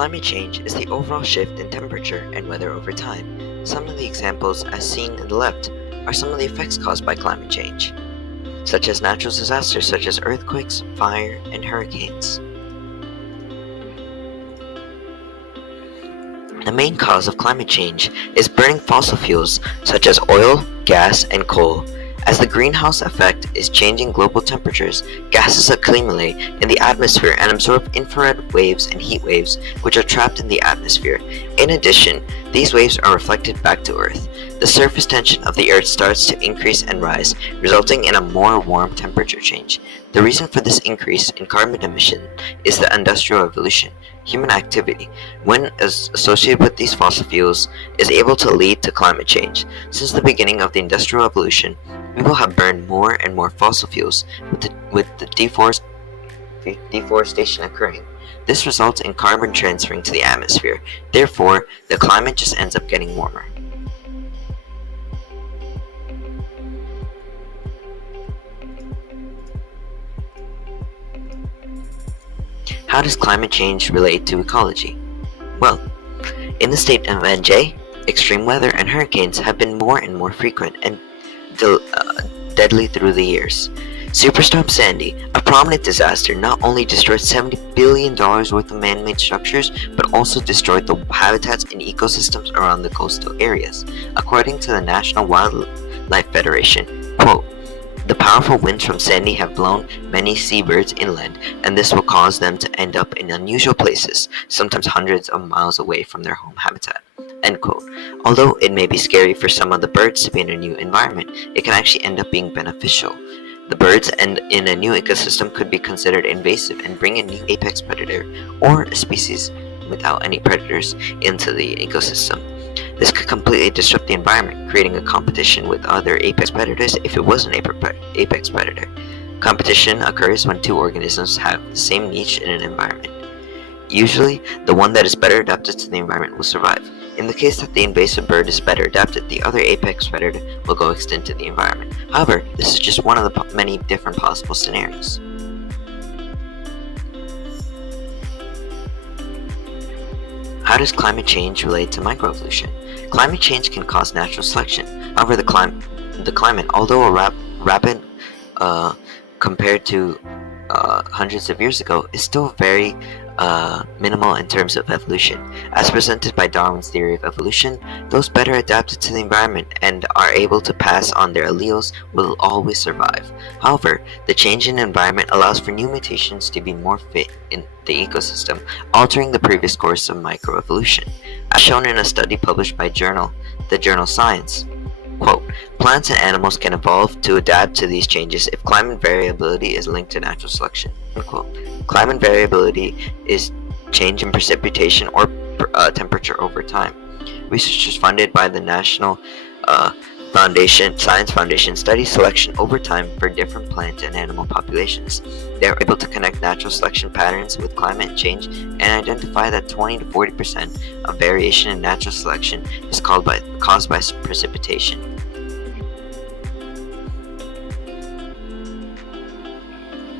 Climate change is the overall shift in temperature and weather over time. Some of the examples, as seen in the left, are some of the effects caused by climate change, such as natural disasters such as earthquakes, fire, and hurricanes. The main cause of climate change is burning fossil fuels such as oil, gas, and coal. As the greenhouse effect is changing global temperatures, gases accumulate in the atmosphere and absorb infrared waves and heat waves, which are trapped in the atmosphere. In addition, these waves are reflected back to Earth. The surface tension of the Earth starts to increase and rise, resulting in a more warm temperature change. The reason for this increase in carbon emission is the Industrial Revolution. Human activity, when associated with these fossil fuels, is able to lead to climate change. Since the beginning of the Industrial Revolution, people have burned more and more fossil fuels, with the deforestation occurring. This results in carbon transferring to the atmosphere. Therefore, the climate just ends up getting warmer. How does climate change relate to ecology? Well, in the state of NJ, extreme weather and hurricanes have been more and more frequent and deadly through the years. Superstorm Sandy, a prominent disaster, not only destroyed $70 billion worth of man-made structures, but also destroyed the habitats and ecosystems around the coastal areas. According to the National Wildlife Federation, quote, "The powerful winds from Sandy have blown many seabirds inland, and this will cause them to end up in unusual places, sometimes hundreds of miles away from their home habitat." End quote. Although it may be scary for some of the birds to be in a new environment, it can actually end up being beneficial. The birds in a new ecosystem could be considered invasive and bring a new apex predator or a species without any predators into the ecosystem. This could completely disrupt the environment, creating a competition with other apex predators if it was an apex predator. Competition occurs when two organisms have the same niche in an environment. Usually, the one that is better adapted to the environment will survive. In the case that the invasive bird is better adapted, the other apex predator will go extinct in the environment. However, this is just one of the many different possible scenarios. How does climate change relate to microevolution? Climate change can cause natural selection. However, the climate, although rapid compared to hundreds of years ago, is still very minimal in terms of evolution. As presented by Darwin's theory of evolution, those better adapted to the environment and are able to pass on their alleles will always survive. However, the change in environment allows for new mutations to be more fit in the ecosystem, altering the previous course of microevolution. As shown in a study published by the journal Science, quote, "Plants and animals can evolve to adapt to these changes if climate variability is linked to natural selection." Unquote. Climate variability is change in precipitation or temperature over time. Researchers funded by the National Science Foundation study selection over time for different plant and animal populations. They are able to connect natural selection patterns with climate change and identify that 20 to 40% of variation in natural selection is caused by precipitation.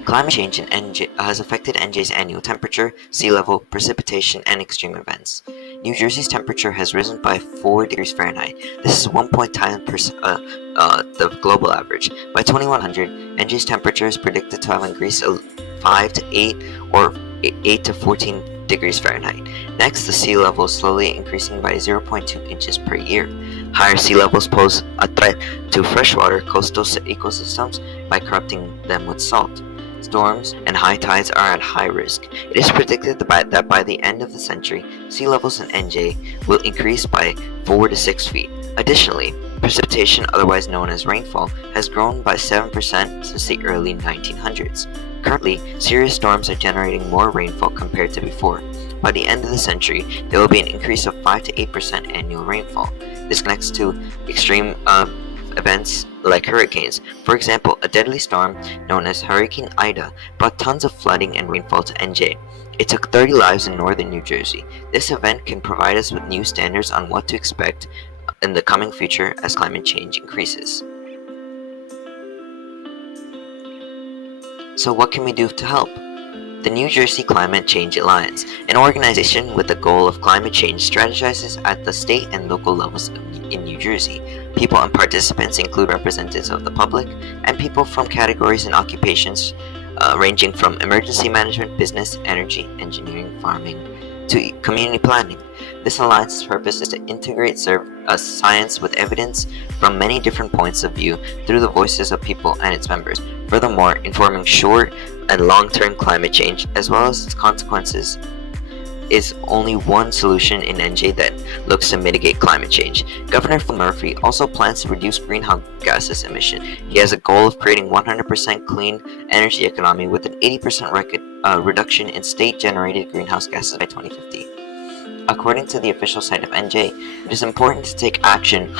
Climate change in NJ has affected NJ's annual temperature, sea level, precipitation, and extreme events. New Jersey's temperature has risen by 4 degrees Fahrenheit. This is 1.9 times the global average. By 2100, NJ's temperature is predicted to have increased 5 to 8 or 8 to 14 degrees Fahrenheit. Next, the sea level is slowly increasing by 0.2 inches per year. Higher sea levels pose a threat to freshwater coastal ecosystems by corrupting them with salt. Storms and high tides are at high risk. It is predicted that by the end of the century, sea levels in NJ will increase by 4 to 6 feet. Additionally, precipitation, otherwise known as rainfall, has grown by 7% since the early 1900s. Currently, serious storms are generating more rainfall compared to before. By the end of the century, there will be an increase of 5 to 8% annual rainfall. This connects to extreme events like hurricanes. For example, a deadly storm known as Hurricane Ida brought tons of flooding and rainfall to NJ. It took 30 lives in northern New Jersey. This event can provide us with new standards on what to expect in the coming future as climate change increases. So what can we do to help? The New Jersey Climate Change Alliance, an organization with the goal of climate change, strategizes at the state and local levels in New Jersey. People and participants include representatives of the public and people from categories and occupations ranging from emergency management, business, energy, engineering, farming, to community planning. This alliance's purpose is to integrate science with evidence from many different points of view through the voices of people and its members, furthermore informing short and long-term climate change as well as its consequences. Is only one solution in NJ that looks to mitigate climate change. Governor Phil Murphy also plans to reduce greenhouse gases emission. He has a goal of creating 100% clean energy economy with an 80% reduction in state-generated greenhouse gases by 2050. According to the official site of NJ, it is important to take action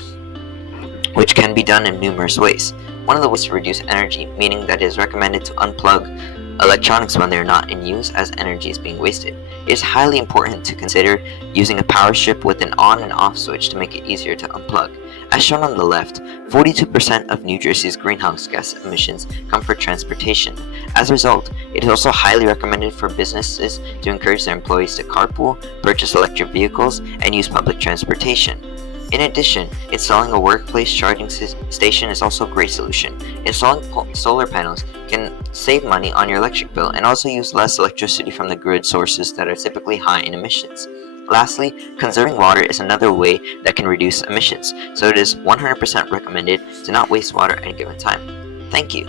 which can be done in numerous ways. One of the ways to reduce energy, meaning that it is recommended to unplug electronics when they are not in use as energy is being wasted. It is highly important to consider using a power strip with an on and off switch to make it easier to unplug. As shown on the left, 42% of New Jersey's greenhouse gas emissions come from transportation. As a result, it is also highly recommended for businesses to encourage their employees to carpool, purchase electric vehicles, and use public transportation. In addition, installing a workplace charging station is also a great solution. Installing solar panels can save money on your electric bill and also use less electricity from the grid sources that are typically high in emissions. Lastly, conserving water is another way that can reduce emissions, so it is 100% recommended to not waste water at any given time. Thank you.